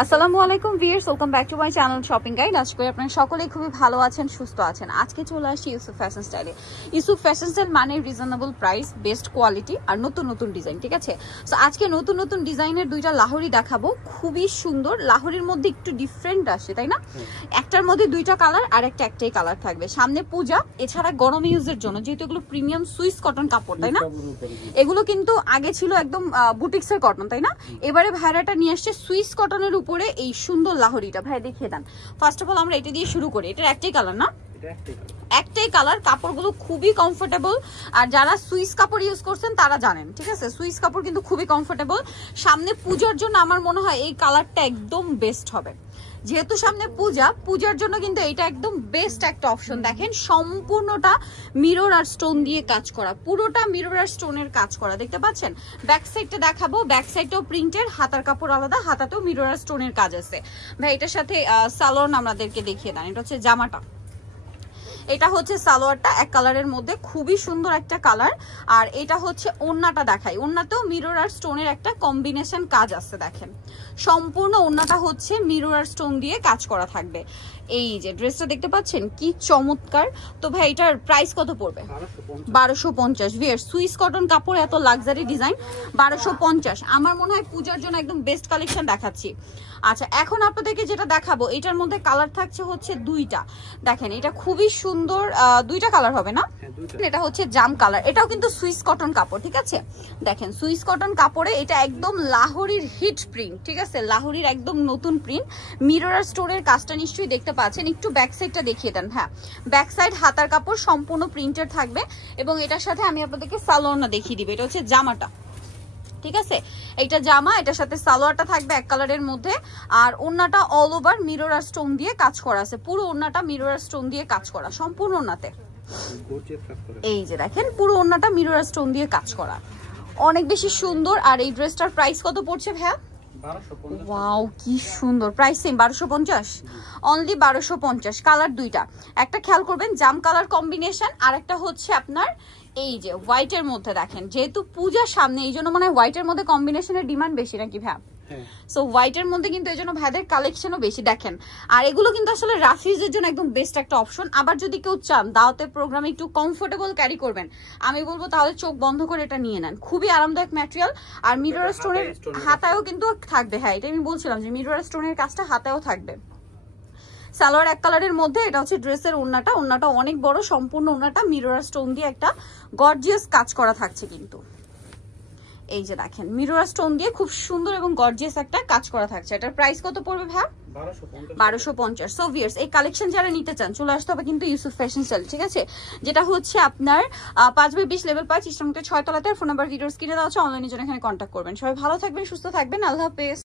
আসসালামু আলাইকুম viewers, welcome back to my channel shopping guide. আশা করি আপনারা সকলেই খুবই ভালো আছেন, সুস্থ আছেন। আজকে চলে আসছি ইউসুফ ফ্যাশন স্টাইলে। ইউসুফ ফ্যাশন স্টাইল মানে রিজনেবল প্রাইস, বেস্ট কোয়ালিটি আর নতুন নতুন ডিজাইন, ঠিক আছে? সো আজকে নতুন নতুন ডিজাইনের দুইটা লাহোরি দেখাবো, খুবই সুন্দর। লাহোরির মধ্যে একটু ডিফারেন্ট আসে, তাই না? একটার মধ্যে দুইটা কালার আর একটাই কালার থাকবে। সামনে পূজা, এছাড়া গরম ইউজের জন্য, যেহেতু এগুলো প্রিমিয়াম সুইস কটন কাপড়, তাই না? এগুলো কিন্তু আগে ছিল একদম বুটিক্সের কটন, তাই না? এবারে ভাইরাটা নিয়ে আসছে সুইস কটনের উপরে এই সুন্দর লাহোরিটা। ভাই দেখিয়ে দেন। ফার্স্ট অফ অল আমরা এটা দিয়ে শুরু করি। এটার একটাই কালার না? একটাই কালার। কাপড়গুলো খুবই কমফোর্টেবল, আর যারা সুইস কাপড় ইউজ করছেন তারা জানেন, ঠিক আছে? সুইস কাপড় কিন্তু খুবই কমফোর্টেবল। সামনে পূজার জন্য আমার মনে হয় এই কালারটা একদম বেস্ট হবে, যেহেতু সামনে পূজার জন্য কিন্তু এটা একদম বেস্ট একটা অপশন। দেখেন সম্পূর্ণটা মিরর আর স্টোন দিয়ে কাজ করা, পুরোটা মিরর আর স্টোনের কাজ করা, দেখতে পাচ্ছেন? ব্যাক সাইডটা দেখাবো, ব্যাক সাইডটাও প্রিন্টের, হাতার কাপড় আলাদা, হাতাতেও মিরর আর স্টোনের কাজ আছে। ভাই এটার সাথে সালোয়ার আমাদেরকে দেখিয়ে দেন। এটা হচ্ছে জামাটা, এটা হচ্ছে সালোয়ারটা এক কালারের মধ্যে, খুবই সুন্দর একটা কালার। আর এটা হচ্ছে ওড়নাটা দেখাই, ওড়নাতেও মিরর আর স্টোনের একটা কম্বিনেশন কাজ আছে। দেখেন সম্পূর্ণ ওড়নাটা হচ্ছে মিরর আর স্টোন দিয়ে কাজ করা থাকবে। এই যে ড্রেসটা দেখতে পাচ্ছেন কি চমৎকার। তো ভাই এটার প্রাইস কত পড়বে? 1250। ভিউয়ার্স সুইস কটন কাপড়, এত লাক্সারি ডিজাইন, 1250। আমার মনে হয় পূজার জন্য একদম বেস্ট কালেকশন দেখাচ্ছি। আচ্ছা, এখন আপনাদেরকে যেটা দেখাবো এটার মধ্যে কালার থাকছে হচ্ছে দুইটা। দেখেন এটা খুবই সুন্দর, দুইটা কালার হবে না? এটা হচ্ছে জাম কালার। এটাও কিন্তু সুইস কটন কাপড়, ঠিক আছে? দেখেন সুইস কটন কাপড়ে এটা একদম লাহোরির হিট প্রিন্ট, ঠিক আছে? লাহোরির একদম নতুন প্রিন্ট। মিরর আর স্টোনের কাজটা নিশ্চয়ই দেখতে পাচ্ছেন। একটু ব্যাক সাইডটা দেখিয়ে দেন। হ্যাঁ, ব্যাক সাইড হাতার কাপড় সম্পূর্ণ প্রিন্টের থাকবে, এবং এটার সাথে আমি আপনাদেরকে সালোয়ারটা দেখিয়ে দিব। এটা হচ্ছে জামাটা, ঠিক আছে? এটা জামা, এটার সাথে সালোয়ারটা থাকবে এক কালারের মধ্যে। আর ওড়নাটা অল ওভার মিরর আর স্টোন দিয়ে কাজ করা আছে, পুরো ওড়নাটা মিরর আর স্টোন দিয়ে কাজ করা, সম্পূর্ণ ওড়নাতে। এই যে দেখেন পুরো ওড়নাটা মিরর আর স্টোন দিয়ে কাজ করা, অনেক বেশি সুন্দর। আর এই ড্রেসটার প্রাইস কত পড়ছে ভাইয়া? ওয়াও কি সুন্দর। Price same 1250, only 1250। কালার দুইটা, একটা খেয়াল করবেন জাম কালার কম্বিনেশন, আর একটা হচ্ছে আপনার এই যে হোয়াইটের মধ্যে। দেখেন যেহেতু পূজার সামনে, এই জন্য মনে হয় হোয়াইটের মধ্যে কম্বিনেশনের ডিমান্ড বেশি, নাকি ভাই? সো হোয়াইটের মধ্যে কিন্তু এই জন্য ভাইদের কালেকশনও বেশি। দেখেন আর এগুলো কিন্তু আসলে রাফিজের জন্য একদম বেস্ট একটা অপশন। আবার যদি কেউ চান দাওয়াতের প্রোগ্রামে একটু কমফোর্টেবল ক্যারি করবেন, আমি বলবো তাহলে চোখ বন্ধ করে এটা নিয়ে নেন। খুবই আরামদায়ক ম্যাটেরিয়াল। আর মিরর স্টোনের হাতায়ও কিন্তু থাকবে। হ্যাঁ, এটা আমি বলছিলাম যে মিরর স্টোনের কাজটা হাতায়ও থাকবে। সালোয়ার এক কালারের মধ্যে। এটা হচ্ছে ড্রেসের ওড়নাটা, ওড়নাটা অনেক বড়, সম্পূর্ণ ওড়নাটা মিরর স্টোন দিয়ে একটা গর্জিয়াস কাজ করা থাকছে কিন্তু। এই যে দেখেন মিরর স্টোন দিয়ে খুব সুন্দর এবং গর্জিয়াস একটা কাজ করা থাকছে। এটার প্রাইস কত পড়বে ভাই? 1250। সো ভিউয়ার্স এই কালেকশন যারা নিতে চান চলে আসতে হবে কিন্তু ইউসুফ ফ্যাশন স্টাইল, ঠিক আছে? যেটা হচ্ছে আপনার 5/20 লেভেল 5 ইস্টার্ন 6 তলাতে। ফোন নাম্বার ভিডিওর স্ক্রিনে দেওয়া আছে, অনলাইনে জন্য এখানে কন্ট্যাক্ট করবেন। সবাই ভালো থাকবেন, সুস্থ থাকবেন, আল্লাহ হাফেজ।